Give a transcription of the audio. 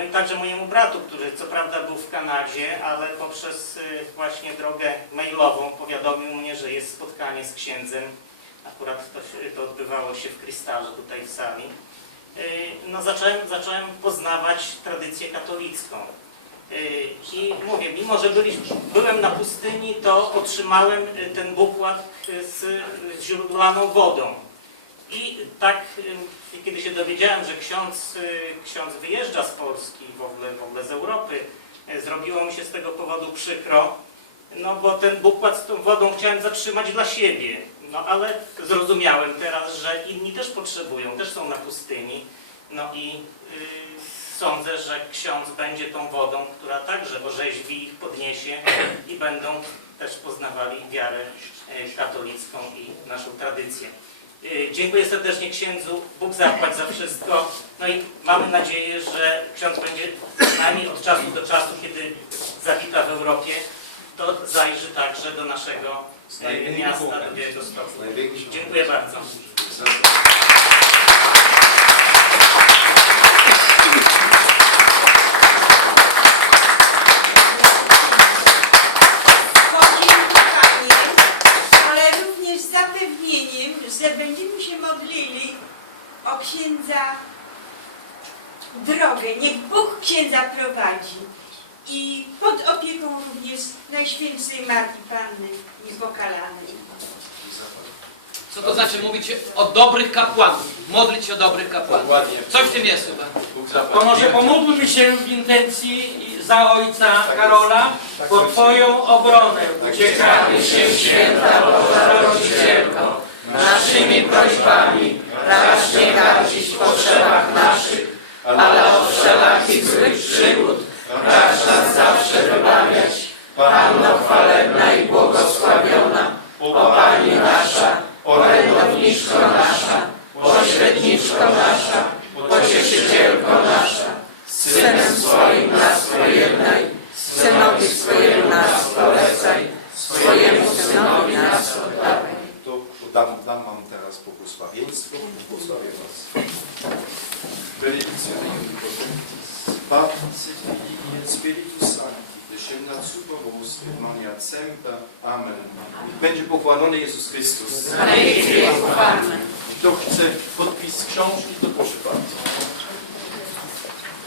no i także mojemu bratu, który co prawda był w Kanadzie, ale poprzez y, właśnie drogę mailową powiadomił mnie, że jest spotkanie z księdzem. Akurat to, to odbywało się w Krystalze tutaj w sali. Y, No zacząłem, zacząłem poznawać tradycję katolicką. Y, I mówię, mimo że byłem na pustyni, to otrzymałem ten bukład z źródlaną wodą. I tak, y, kiedy się dowiedziałem, że ksiądz, y, ksiądz wyjeżdża z Polski, w ogóle, w ogóle z Europy, y, zrobiło mi się z tego powodu przykro, no bo ten bukład z tą wodą chciałem zatrzymać dla siebie. No ale zrozumiałem teraz, że inni też potrzebują, też są na pustyni. No i y, sądzę, że ksiądz będzie tą wodą, która także orzeźwi ich, podniesie i będą też poznawali wiarę katolicką i naszą tradycję. Y, Dziękuję serdecznie księdzu. Bóg zapłać za wszystko. No i mamy nadzieję, że ksiądz będzie przynajmniej od czasu do czasu, kiedy zawita w Europie, to zajrzy także do naszego e, miasta, do Białegostoku. Dziękuję bardzo. podziękowanie, ale również z zapewnieniem, że będziemy się modlili o księdza drogę. Niech Bóg księdza prowadzi. I pod opieką również Najświętszej Matki Panny Niepokalanej. Co to znaczy mówić o dobrych kapłanów? Modlić się o dobrych kapłanów. Dokładnie. Coś w tym jest chyba. To może pomódlmy się w intencji za ojca Karola po Twoją obronę. Uciekamy się święta Boża Rodzicielko, naszymi prośbami, racz nie gardzić w potrzebach naszych, ale od wszelakich złych przygód racz nas zawsze wybawiać. Panno chwalebna i błogosławiona, o Pani nasza, orędowniczko teraz błogosławieństwo. Błogosławię Was. Benedictio Dei Patris et Filii et Spiritus Sancti, descendat super vos et mania semper. Amen. Będzie pochwalony Jezus Chrystus. Amen. Kto chce podpis książki, to proszę bardzo.